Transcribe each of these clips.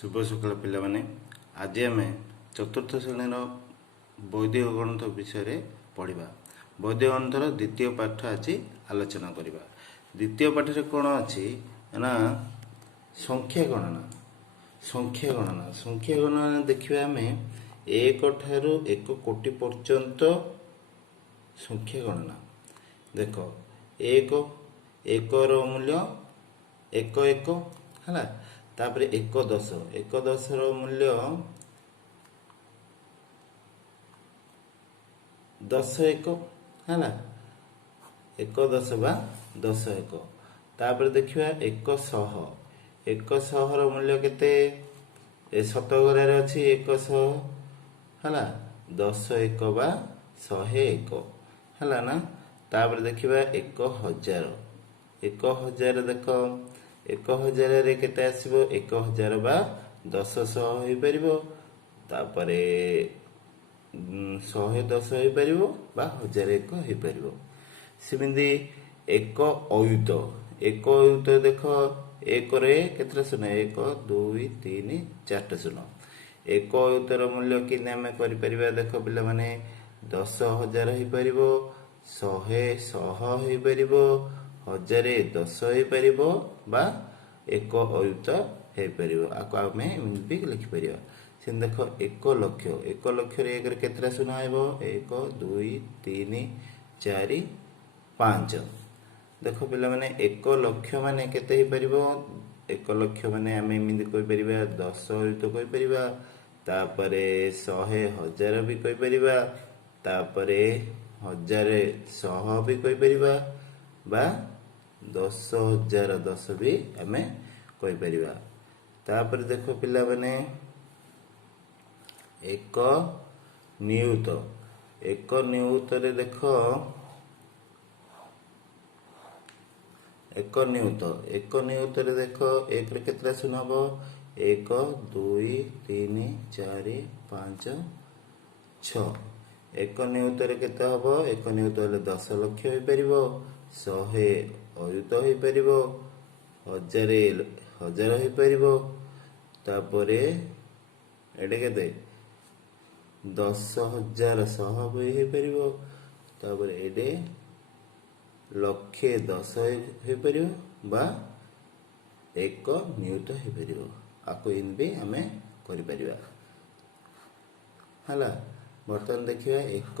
शुभ सकाल पिलामाने आज आम चतुर्थ श्रेणीर वैदिक गणित विषय पढ़ा। वैदिक गणितर द्वितीय पाठ आज आलोचना करवा। द्वितीय पाठ कौन अच्छी ना संख्या गणना। संख्या गणना देखिए आम एक ठारू 1 कोटी पर्यंत संख्या गणना। देख एक मूल्य 1 है तापर 1 10 मूल्य 10 1 है 1 10 बा 10 1 तापर देखिए 100 मूल्य केते शतघर अच्छी 100 है 10 1 बा 101 है ना। तापर देखिए 1000 देख 1000 रे केते आसीबो 1000 बा 10 होई परिबो तापरे 110 होई परिबो बा 1001 होई परिबो। सिमिंदी एक अयुत देख 1 रे केते शून्य 1 2 3 4 शून्य। एक अयुतर मूल्य किने आमे करि परिबा देख पिला माने 10,000 होई परिबो 100 होई परिबो 1010 होई परिबो बा एक अयुत होई परिबो। आको आमे एमपी लिखि परिबा। सिन देखो 1 लाख रे 1 रे केतरा शून्य आइबो 1 2 3 4 5। देखो पिला माने 1 लाख माने केते होई परिबो 1 लाख माने आमे एमपी कहि परिबा 10 अयुत कहि परिबा तापरे 100,000 भी कहि परिबा तापरे 1,100 भी कहि परिबा बा 10,000 10 भी आमे कहि परिबा। तापर देखो पिला माने 1 नियुत रे देखो 1 नियुत रे देखो 1 रे केतरा शून्य हबो 1 2 3 4 5 6। 1 नियुत रे केते हबो 1 नियुत हेले 10 लाख होई परिबो 100 अयुत होई परिबो 1000 होई परिबो तापरे एडे केते 10,000 100 भी होई परिबो तापरे एडे लक्षे 10 होई परिबो बा 1 नियुत होई परिबो। आको इन भी हमें करि परिबा हला। बर्तमान देखिए 1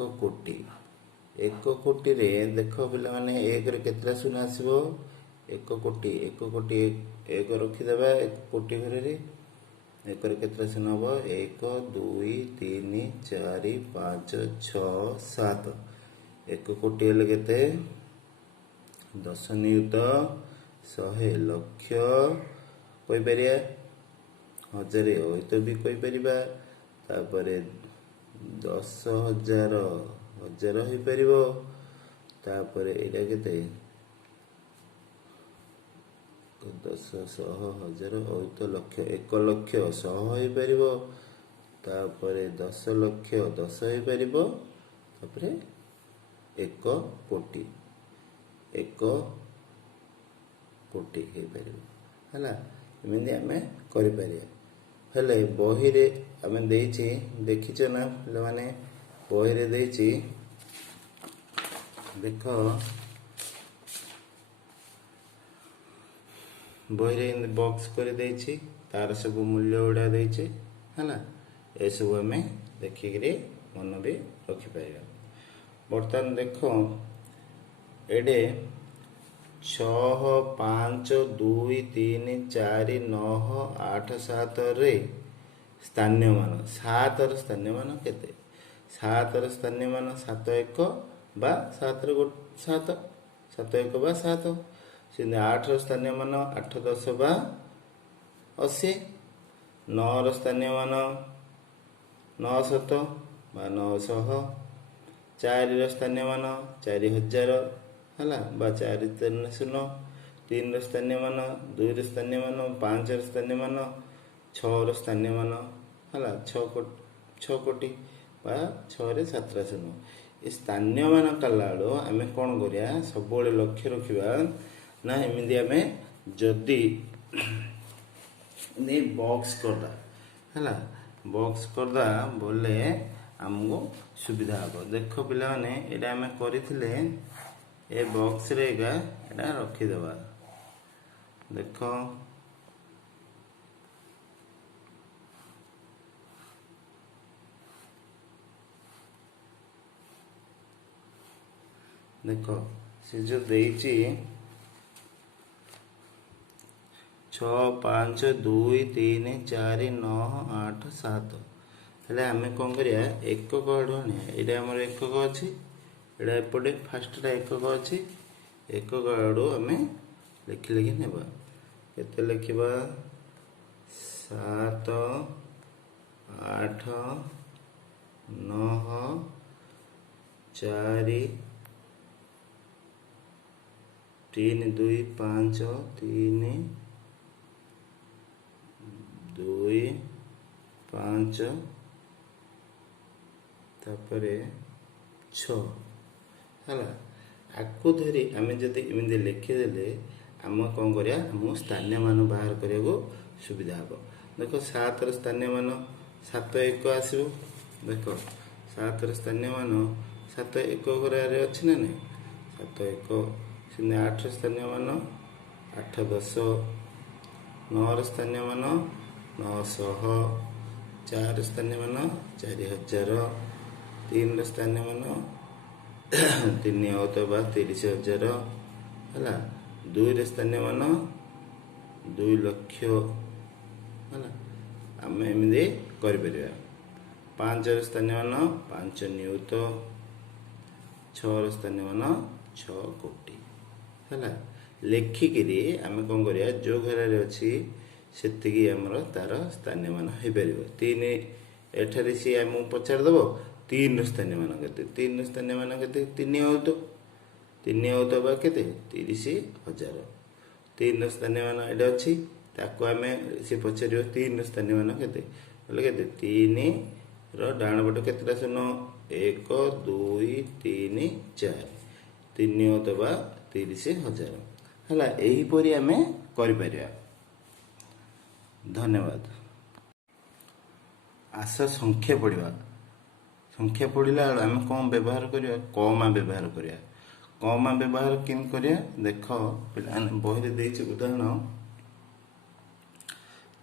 कोटी रे देखो पिला माने 1 रे केतरा शून्य आसीबो 1 कोटी 1 रखी देबा 1 कोटी घरे रे 1 रे केतरा शून्य हबो 1 2 3 4 5 6 7। 1 कोटी हेले केते 10 नियुत 100 लक्ष कहि परिया 1000 अयुत भी कहि परिबा तापरे 10,000 1000 होई परिबो तापरे एटा केते 10 100 1000 अयुत लक्ष 1 लक्ष 100 होई परिबो तापरे 10 लक्ष 10 होई परिबो तापरे 1 कोटी होई परिबो हला। एमिंदी हमें करि परिया हेले बही रे हमें देछि देखिछ ना पिला माने बही रे देछि देखो बही रे बॉक्स कर देछि तार सब मूल्य उडा देछि हला। ए सब हमें देखि रे मन भी रखि परिया। बर्तमान देखो एडे 6 5 2 3 4 9 8 7 रे स्थानीय मान 7 र स्थानीय मान केते 7 र स्थानीय मान 7 1 बा 7 रे 7 7 1 बा 7। सिने 8 र स्थानीय मान 8 10 बा 80। 9 र स्थानीय मान 9 7 बा 900। 4 र स्थानीय मान 4000 हला बा 4 3 0। 3 र स्थानीय मान 2 र स्थानीय मान 5 र स्थानीय मान 6 र स्थानीय मान हला 6 कोटी बा 6 रे 7 शून्य। ए स्थानीय मान कलाडो आमे कोन करिया सब बळे लक्ष्य रखिबा ना एमिंदी आमे जदी नहीं बॉक्स करदा है बॉक्स करदा बोले आमको सुविधा हम। देख पिलाने एटा आम करथिले ए बॉक्स रे एगा एटा रखिदेवा। देख देख से जो देइची 6 5 2 3 4 9 8 7 हेले आम कौन करिया एकक आड़ू आने ये आम एकक अच्छी एटा एपटे फास्ट एकक अच्छी एकक आड़ू आम लिखि लिखि नेबा केते लिखिबा 7 8 9 4 3 2 5 3 2 5 तापरे 6 है आकु धरी आम जदि एमती लिखिदेले आम कौन करिया आम स्थानीय मान बाहर करने को सुविधा हम। देख 7 स्थानीय मान 7 1 आसो। देख 7 स्थानीय मान 7 1 घर अच्छी ना नहीं 7 1 से 8 स्थानीय मान 8 10 9 स्थानीय मान 900 4 स्थानीय मान 4000 3 स्थानीय मान 3 होता 30,000 है 2 स्थानीय मान 2 लक्ष है आम एमती कर 5 स्थानीय मान 5 नियुत 6 स्थानीय मान 6 कोटी है लेखिकी आम कौन करिया जो घर अच्छी से आमर तार स्थानीय मान हो पार 3 एठारे सी आम पचारदेव 3 स्थानीय मान के 3 स्थानीय मान के 3 होत 3 होता के 30,000 3 स्थानीय मान ये अच्छी ताको आम सी पचार 3 स्थानीय मान के 3 डाण पट के शून्य 1 2 3 4 3 होता 30,000 है यहीपरि आम कर। धन्यवाद। आस संख्या पढ़ा संख्या पढ़ला आम कौन व्यवहार करिया कमा व्यवहार करिया कमा व्यवहार किन करिया देख पिला बही देछि उदाहरण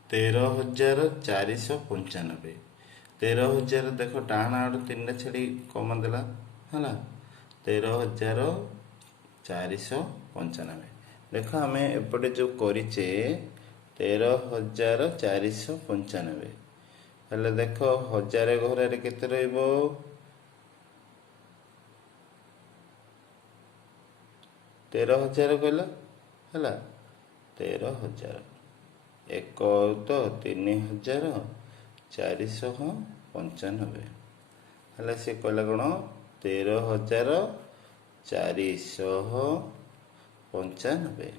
13,495 13,000 देख डाण आड़ू 3 छाड़ी कमा देला है 13,495 देख आम एपटे जो करिचे 13,495 हेले देख 1000 घर केते रहइबो 13,000 कहला है 13,000 एक तो 3,495 है सी कहला कौन 13,495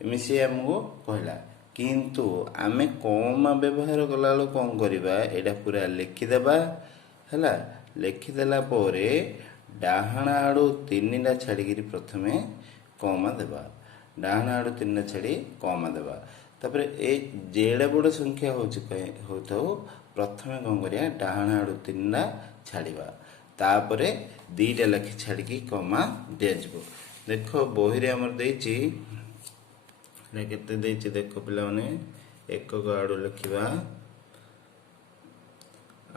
एमि सी आमको कहला किंतु आमे कमा व्यवहार कला कौन करवा यहाँ पूरा लिखिदेबा है लिखिदेला डाहाण आड़ू 3टा छाड़ी प्रथमे कमा देवा डाहाण आड़ू 3टा छाड़ी कमा देवा तापर ए जेड़े बड़ संख्या हो प्रथमे कौन करिया डाहाण आड़ू 3टा छाड़वा तापरे 2टा लेखि छाड़ी कमा दिज्व। देख बही आमर देछि केते देछि देख पिला माने एकक आड़ू लिखिबा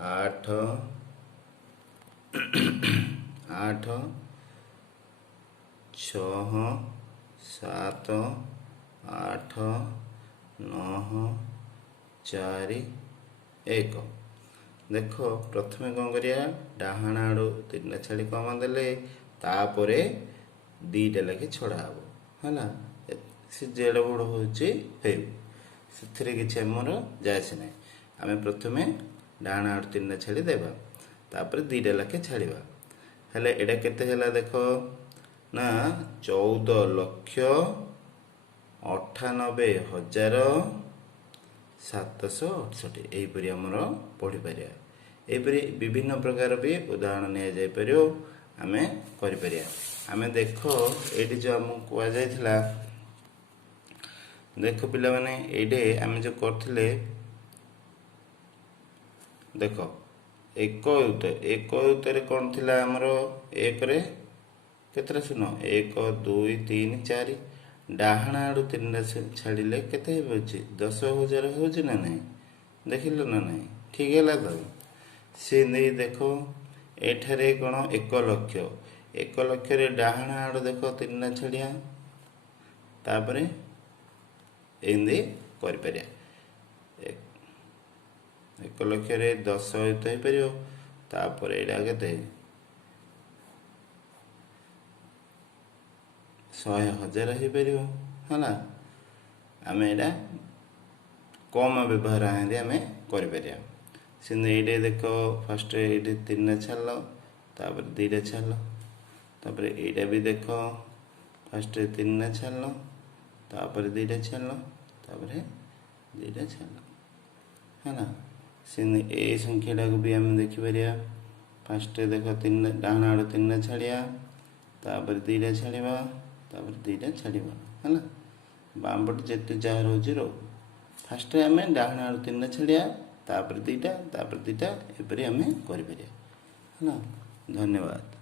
8 8 6 7 8 9 4 1 देख प्रथमे कौन करिया डाहाण आड़ू 3टा छाड़ी कमा देले तापरे 2टा लेखि छड़ा हबो है से जेड़ बड़ हो किसी आमर जायसे ना आम प्रथमे डाहाण आड़ू 3टा छाड़ी देवा तापर 2टा लेखे छाड़वा हेले एटा केते हला देख ना 14,98,768 यहीपरि आमर पढ़ी पार यहीपरि विभिन्न प्रकार भी उदाहरण नि जापर आम कर आम देख ये जो आमको कहुला देख पिला माने एडे आमे जो करथिले देख एक युत कौन थिला हमरो एक रे केतरा सुन 1 2 3 4 डाहणा आड़ू 3 छाड़िले केते होछि 10,000 होछि ना नहीं देखिल ना नहीं ठीक है तो से नहीं देखो एठारे कौन 1 लक्ष 1 लक्ष रे डाहणा आड़ू देखो 3 छाड़िया तापरे एंदे कर परिया 1 लक्ष रे 10 युत हो परियो तापरे एडा केते 100,000 हो परियो हला आमे एडा कम व्यवहार आंदे आमे कर परिया सिंदे एडे देखो फर्स्ट एडे 3 छाड़लो तापर 2 छाड़लो तापर एडा भी देखो फर्स्ट 3 छाड़लो तापर 2 छाड़लो तापर 2 छाड़लो हला सिंदे ए संख्याटा को भी आमे देखि परिया फर्स्ट देखो 3 डाहणा आड़ 3 छाड़िया तापर 2 छाड़िबा तापर 2 छाड़िबा हला बामपट जेते जा रोज रो फर्स्ट आमे डाहणा आड़ 3 छाड़िया तापर 2 तापर 2 एपरि आमे करि परिया हला धन्यवाद।